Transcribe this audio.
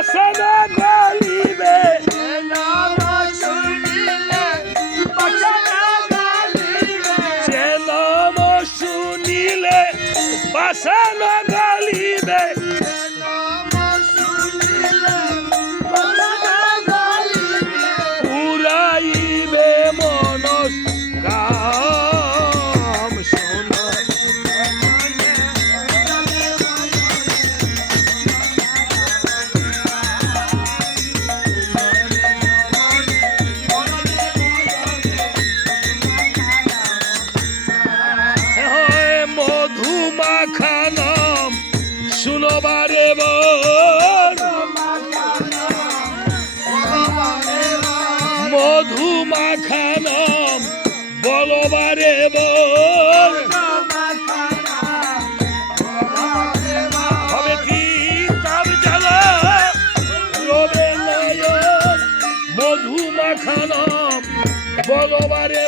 বাসন গলিবে যে নাম শুনিলে বাসন গলিবে পুরাইবে মনস কাম শোন মধুমাখানাম শুনবারে মধুমাখানাম বলবারে হবে তিতাব জ্বালা রবে নয়ন মধুমাখানাম বলবারে